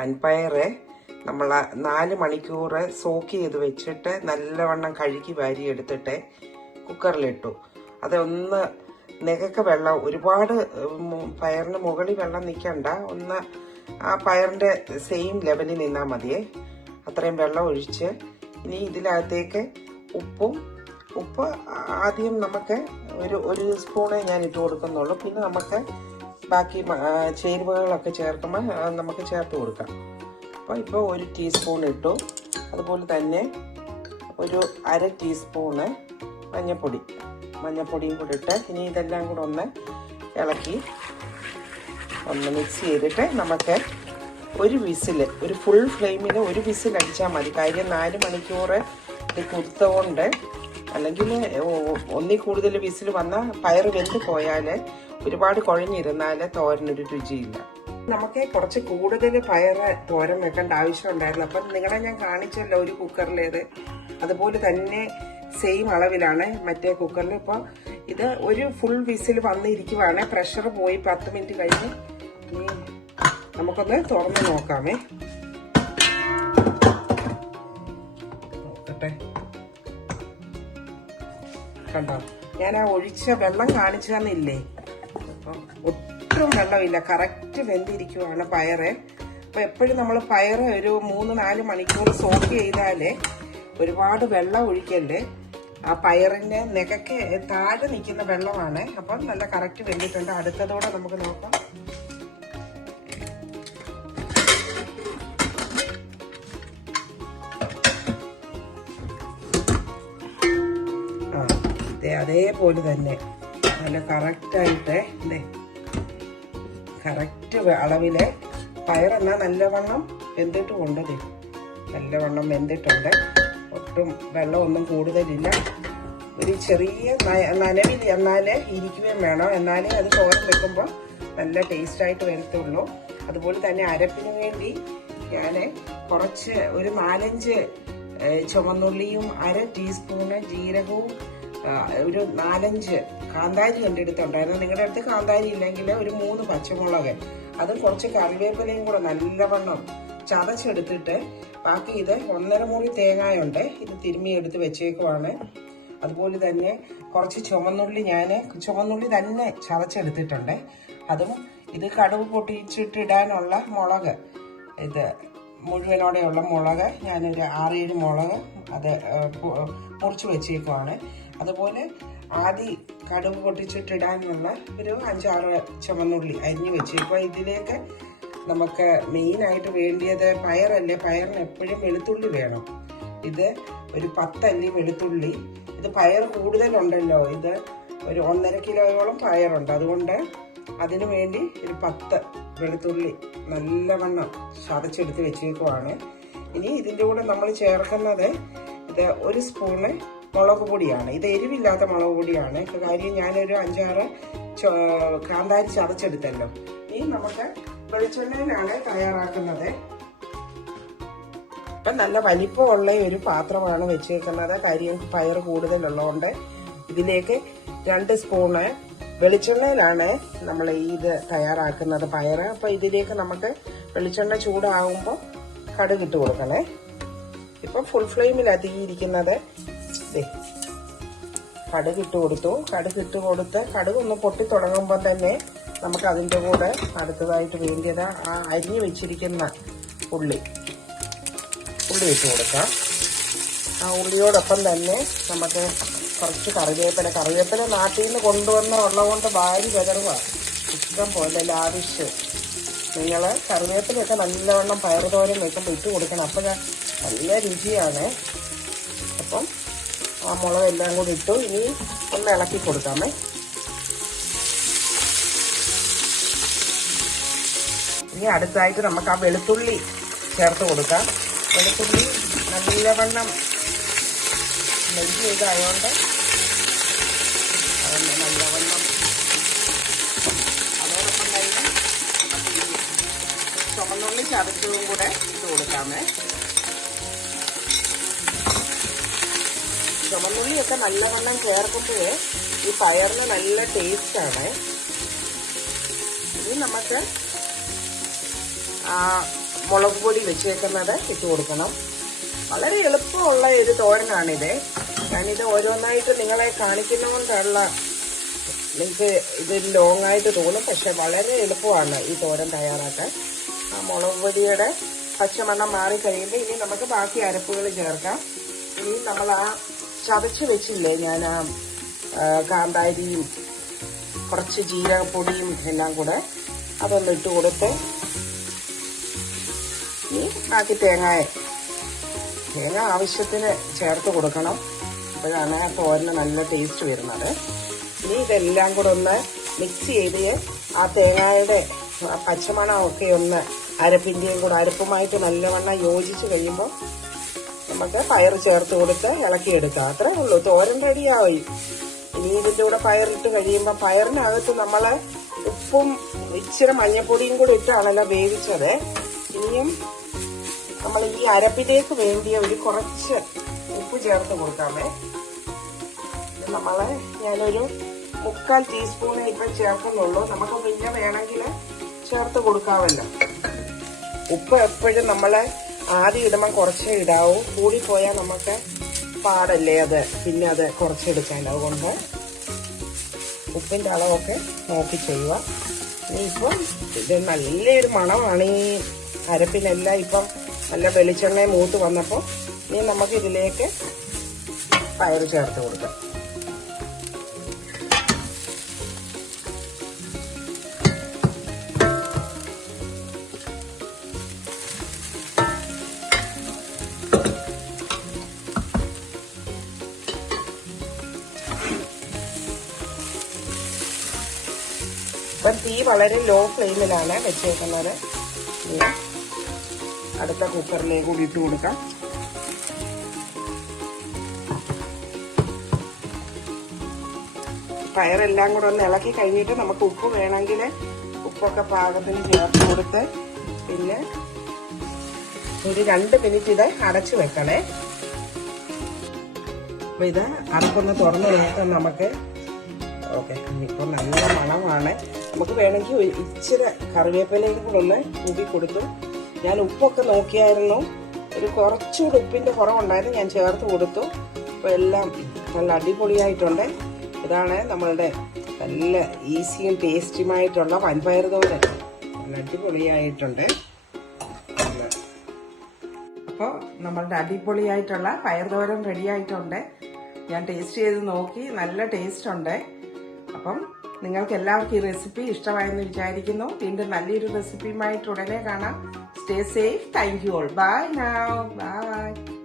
വൻപയറ് നമ്മൾ 4 മണിക്കൂർ സോക്ക് ചെയ്ത് വെച്ചിട്ട് നല്ലവണ്ണം കഴുകി വാരി എടുത്തിട്ട് കുക്കറിലിട്ടു. അതൊന്ന് നെകക്ക വെള്ളം ഒരുപാട് പയറിന് മുകളിൽ വെള്ളം നിൽക്കണ്ട, ഒന്ന് ആ പയറിൻ്റെ സെയിം ലെവലിൽ നിന്നാൽ മതിയേ. അത്രയും വെള്ളം ഒഴിച്ച് ഇനി ഇതിനകത്തേക്ക് ഉപ്പ് ആദ്യം നമുക്ക് ഒരു സ്പൂണേ ഞാൻ ഇട്ട് കൊടുക്കുന്നുള്ളൂ. പിന്നെ നമുക്ക് ബാക്കി ചേരുവകളൊക്കെ ചേർക്കുമ്പോൾ നമുക്ക് ചേർത്ത് കൊടുക്കാം. അപ്പോൾ ഇപ്പോൾ 1 ടീസ്പൂൺ ഇട്ടു. അതുപോലെ തന്നെ ഒരു 1/2 ടീസ്പൂണ് മഞ്ഞൾപ്പൊടിയും കൂടി ഇട്ട് ഇനി ഇതെല്ലാം കൂടെ ഒന്ന് ഇളക്കി ഒന്ന് മിക്സ് ചെയ്തിട്ട് നമുക്ക് ഒരു ഫുൾ ഫ്ലെയിമിൽ ഒരു വിസിൽ അടിച്ചാൽ മതി. കാര്യം 4 മണിക്കൂർ ഇത് കുതിർത്തുകൊണ്ട്, അല്ലെങ്കിൽ ഒന്നിൽ കൂടുതൽ വിസിൽ വന്നാൽ പയറ് വെന്ത് പോയാൽ ഒരുപാട് കുഴഞ്ഞിരുന്നാൽ തോരനൊരു രുചിയില്ല. നമുക്ക് കുറച്ച് കൂടുതൽ പയറ് തോരൻ വെക്കേണ്ട ആവശ്യമുണ്ടായിരുന്നു. അപ്പം നിങ്ങളെ ഞാൻ കാണിച്ചല്ലോ ഒരു കുക്കറിലേത്, അതുപോലെ തന്നെ സെയിം അളവിലാണ് മറ്റേ കുക്കറിൽ. ഇപ്പോൾ ഇത് ഒരു ഫുൾ വിസിൽ വന്നിരിക്കുവാണ്, പ്രഷർ പോയി 10 മിനിറ്റ് കഴിഞ്ഞ്. ഇനി നമുക്കൊന്ന് തുറന്ന് നോക്കാമേ. നോക്കട്ടെ, കണ്ടോ, ഞാൻ ആ ഒഴിച്ച വെള്ളം കാണിച്ചു തന്നില്ലേ, ഒട്ടും വെള്ളമില്ല, കറക്റ്റ് വെന്തിരിക്കുവാണ് പയറ്. അപ്പോൾ എപ്പോഴും നമ്മൾ പയറ് ഒരു 3-4 മണിക്കൂർ സോക്ക് ചെയ്താൽ ഒരുപാട് വെള്ളം ഒഴിക്കല്ലേ. ആ പയറിൻ്റെ നെകക്ക് താഴെ നിൽക്കുന്ന വെള്ളമാണ്. അപ്പം നല്ല കറക്റ്റ് വെന്തിട്ടുണ്ട്. അടുത്തതോടെ നമുക്ക് നോക്കാം. അതേപോലെ തന്നെ നല്ല കറക്റ്റായിട്ട് കറക്റ്റ് അളവില് പയറെന്നാൽ നല്ലവണ്ണം വെന്തിട്ട് കൊണ്ടത്, നല്ലവണ്ണം വെന്തിട്ടുണ്ട്. ഒട്ടും വെള്ളമൊന്നും കൂടുതലില്ല. ഒരു ചെറിയ നനവിൽ എന്നാലേ ഇരിക്കുകയും വേണം, എന്നാലേ അത് തോരൻ വെക്കുമ്പോൾ നല്ല ടേസ്റ്റായിട്ട് വരത്തുള്ളൂ. അതുപോലെ തന്നെ അരപ്പിന് വേണ്ടി ഞാൻ കുറച്ച് ഒരു 4-5 ചുവന്നുള്ളിയും 1/2 ടീസ്പൂണ് ജീരകവും ഒരു 4-5 കാന്താരി എൻ്റെ അടുത്തുണ്ടായിരുന്നു. നിങ്ങളുടെ അടുത്ത് കാന്താരി ഇല്ലെങ്കിൽ ഒരു 3 പച്ചമുളക്, അതും കുറച്ച് കറിവേപ്പിലയും കൂടെ നല്ലവണ്ണം ചതച്ചെടുത്തിട്ട് ബാക്കി ഇത് 1.5 മുറി തേങ്ങയുണ്ട്, ഇത് തിരുമ്മി എടുത്ത് വെച്ചേക്കുവാണ്. അതുപോലെ തന്നെ കുറച്ച് ചുവന്നുള്ളി തന്നെ ചതച്ചെടുത്തിട്ടുണ്ട്. അതും ഇത് കടുക് പൊട്ടിച്ചിട്ടിടാനുള്ള മുളക്, ഇത് മുഴുവനോടെയുള്ള മുളക് ഞാനൊരു 6-7 മുളക് അത് മുറിച്ച് വെച്ചേക്കുവാണ്. അതുപോലെ ആദ്യം കടുക് പൊട്ടിച്ചിട്ടിടാനുള്ള ഒരു 5-6 ചുവന്നുള്ളി അരിഞ്ഞ് വെച്ചേക്കുക. ഇതിലേക്ക് നമുക്ക് മെയിനായിട്ട് വേണ്ടിയത് പയറല്ലേ, പയറിന് എപ്പോഴും വെളുത്തുള്ളി വേണം. ഇത് ഒരു 10 അല്ലി വെളുത്തുള്ളി. ഇത് പയർ കൂടുതലുണ്ടല്ലോ, ഇത് ഒരു 1.5 കിലോയോളം പയറുണ്ട്, അതുകൊണ്ട് അതിനു വേണ്ടി ഒരു 10 വെളുത്തുള്ളി നല്ലവണ്ണം ചതച്ചെടുത്ത് വെച്ചേക്കുവാണ്. ഇനി ഇതിൻ്റെ കൂടെ നമ്മൾ ചേർക്കുന്നത് ഇത് 1 സ്പൂണ് മുളക് പൊടിയാണ്. ഇത് എരിവില്ലാത്ത മുളക് പൊടിയാണ്. കാര്യം ഞാനൊരു 5-6 കാന്താരി ചതച്ചെടുത്തല്ലോ. ഇനി നമുക്ക് വെളിച്ചെണ്ണയിലാണ് തയ്യാറാക്കുന്നത്. ഇപ്പം നല്ല വലിപ്പമുള്ള ഒരു പാത്രമാണ് വെച്ചേക്കുന്നത്. കാര്യം പയർ കൂടുതലുള്ളതുകൊണ്ട് ഇതിലേക്ക് 2 സ്പൂണ് വെളിച്ചെണ്ണയിലാണ് നമ്മൾ ഇത് തയ്യാറാക്കുന്നത് പയറ്. അപ്പം ഇതിലേക്ക് നമുക്ക് വെളിച്ചെണ്ണ ചൂടാകുമ്പോൾ കടുക് ഇട്ട് കൊടുക്കണേ. ഇപ്പം ഫുൾ ഫ്ലെയിമിൽ അധികരിക്കുന്നത് കടുക് ഇട്ട് കൊടുത്തു. കടുക് ഒന്ന് പൊട്ടി തുടങ്ങുമ്പോൾ തന്നെ നമുക്ക് അതിൻ്റെ കൂടെ അടുത്തതായിട്ട് വേണ്ടിയത് ആ അരിഞ്ഞു വെച്ചിരിക്കുന്ന ഉള്ളി ഇട്ട് കൊടുക്കാം. ആ ഉള്ളിയോടൊപ്പം തന്നെ നമുക്ക് കുറച്ച് കറിവേപ്പില നാട്ടിൽ നിന്ന് കൊണ്ടുവന്ന ഉള്ളതുകൊണ്ട് ഭാരി വിതറുക, ഇഷ്ടം പോലെ ലാവിഷ്. നിങ്ങൾ കറിവേപ്പിലൊക്കെ നല്ലവണ്ണം പയറുതോരൻ വെക്കുമ്പോൾ ഇട്ട് കൊടുക്കണം, അപ്പോൾ നല്ല രുചിയാണ്. അപ്പം ആ മുളകെല്ലാം കൂടി ഇട്ടു. ഇനി ഒന്ന് ഇളക്കി കൊടുക്കാമേ. ഇനി അടുത്തായിട്ട് നമുക്ക് ആ വെളുത്തുള്ളി ചേർത്ത് കൊടുക്കാം. വെളുത്തുള്ളി നല്ലവണ്ണം നെയ്യ് ചെയ്തായതുകൊണ്ട് നല്ലവണ്ണം, അതോടൊപ്പം തന്നെ ചുവന്നുള്ളി ചതച്ചതും കൂടെ ഇട്ട് കൊടുക്കാമേ. ചുവന്നുള്ളിയൊക്കെ നല്ലവണ്ണം ചേർക്കുമ്പോഴേ ഈ പയറിന് നല്ല ടേസ്റ്റാണ്. ഇനി നമുക്ക് മുളക് പൊടി വെച്ചേക്കുന്നത് ഇട്ട് കൊടുക്കണം. വളരെ എളുപ്പമുള്ള ഒരു തോരനാണിത്. ഞാനിത് ഓരോന്നായിട്ട് നിങ്ങളെ കാണിക്കുന്നതുകൊണ്ടുള്ള നിങ്ങൾക്ക് ഇത് ലോങ് ആയിട്ട് തോന്നും, പക്ഷെ വളരെ എളുപ്പമാണ് ഈ തോരൻ തയ്യാറാക്കാൻ. ആ മുളക് പൊടിയുടെ പച്ചമണം മാറിക്കഴിയുമ്പോൾ ഇനി നമുക്ക് ബാക്കി അരപ്പുകൾ ചേർക്കാം. ഇനി നമ്മൾ ആ ചതച്ച് വെച്ചില്ലേ ഞാൻ ആ കാന്താരിയും കുറച്ച് ജീരകപ്പൊടിയും എല്ലാം കൂടെ അതൊന്ന് ഇട്ട് കൊടുത്ത് ഇനി ബാക്കി തേങ്ങ ആവശ്യത്തിന് ചേർത്ത് കൊടുക്കണം. അപ്പോഴാണ് ആ തോരന് നല്ല ടേസ്റ്റ് വരുന്നത്. ഇനി ഇതെല്ലാം കൂടെ ഒന്ന് മിക്സ് ചെയ്ത് ആ തേങ്ങയുടെ പച്ചമണമൊക്കെ ഒന്ന് അരപ്പിൻ്റെയും കൂടെ അരപ്പുമായിട്ട് നല്ലവണ്ണം യോജിച്ച് കഴിയുമ്പോൾ നമുക്ക് പയർ ചേർത്ത് കൊടുത്ത് ഇളക്കിയെടുക്കാം. അത്രേ ഉള്ളൂ, തോരൻ റെഡിയാവും. ഇനി ഇതിൻ്റെ കൂടെ പയറിട്ട് കഴിയുമ്പോൾ പയറിനകത്ത് നമ്മൾ ഉപ്പും ഇച്ചിരി മഞ്ഞൾപ്പൊടിയും കൂടെ ഇട്ടാണല്ലോ വേവിച്ചത്. ഇനിയും നമ്മൾ ഈ അരപ്പിലേക്ക് വേണ്ടിയ ഒരു കുറച്ച് ഉപ്പ് ചേർത്ത് കൊടുക്കാമേ. ഞാനൊരു 3/4 ടീസ്പൂണേ ഇപ്പം ചേർക്കുന്നുള്ളൂ. നമുക്ക് പിന്നെ വേണമെങ്കിൽ ചേർത്ത് കൊടുക്കാമല്ലോ. ഉപ്പ് എപ്പോഴും നമ്മൾ ആദ്യം ഇടുമ്പോൾ കുറച്ചേ ഇടാവൂ, കൂടിപ്പോയാൽ നമുക്ക് പാടല്ലേ അത്, പിന്നെ അത് കുറച്ചെടുക്കാൻ. അതുകൊണ്ട് ഉപ്പിൻ്റെ അളവൊക്കെ നോക്കി ചെയ്യുക. ഇനിയിപ്പം ഇത് നല്ലൊരു മണമാണ് ഈ അരപ്പിനെല്ലാം. ഇപ്പം നല്ല വെളിച്ചെണ്ണ മൂത്ത് വന്നപ്പോൾ ഇനി നമുക്ക് ഇതിലേക്ക് പയർ ചേർത്ത് കൊടുക്കാം. ഇപ്പം തീ വളരെ ലോ ഫ്ലെയിമിലാണ് വെച്ചേക്കുന്നത്. അടുത്ത കുക്കറിലേക്ക് കൂടി ഇട്ട് കൊടുക്കാം. പയറെല്ലാം കൂടെ ഒന്ന് ഇളക്കി കഴിഞ്ഞിട്ട് നമുക്ക് ഉപ്പ് വേണമെങ്കിൽ ഉപ്പൊക്കെ പാകത്തിന് ചേർത്ത് കൊടുത്ത് പിന്നെ ഒരു 2 മിനിറ്റ് ഇത് അടച്ചു വെക്കണേ. അപ്പൊ ഇത് അടപ്പൊന്ന് തുറന്നു നോക്കാം നമുക്ക്. ഓക്കെ, ഇപ്പം നല്ല മണമാണ്. നമുക്ക് വേണമെങ്കിൽ ഇച്ചിരി കറിവേപ്പിലയും കൂടെ ഒന്ന് തൂക്കി കൊടുത്തു. ഞാൻ ഉപ്പൊക്കെ നോക്കിയായിരുന്നു, ഒരു കുറച്ചുകൂടി ഉപ്പിൻ്റെ കുറവുണ്ടായിരുന്നു, ഞാൻ ചേർത്ത് കൊടുത്തു. അപ്പോൾ എല്ലാം നല്ല അടിപൊളിയായിട്ടുണ്ട്. ഇതാണ് നമ്മളുടെ നല്ല ഈസിയും ടേസ്റ്റിയുമായിട്ടുള്ള വൻപയർ തോരൻ. നല്ല അടിപൊളിയായിട്ടുണ്ട്. അപ്പോൾ നമ്മളുടെ അടിപൊളിയായിട്ടുള്ള പയർ തോരൻ റെഡി ആയിട്ടുണ്ട്. ഞാൻ ടേസ്റ്റ് ചെയ്ത് നോക്കി, നല്ല ടേസ്റ്റ് ഉണ്ട്. അപ്പം നിങ്ങൾക്ക് എല്ലാവർക്കും ഈ റെസിപ്പി ഇഷ്ടമായെന്ന് വിചാരിക്കുന്നു. വീണ്ടും നല്ലൊരു റെസിപ്പിയുമായിട്ട് ഉടനെ കാണാം. Stay safe. Thank you all. Bye now. Bye.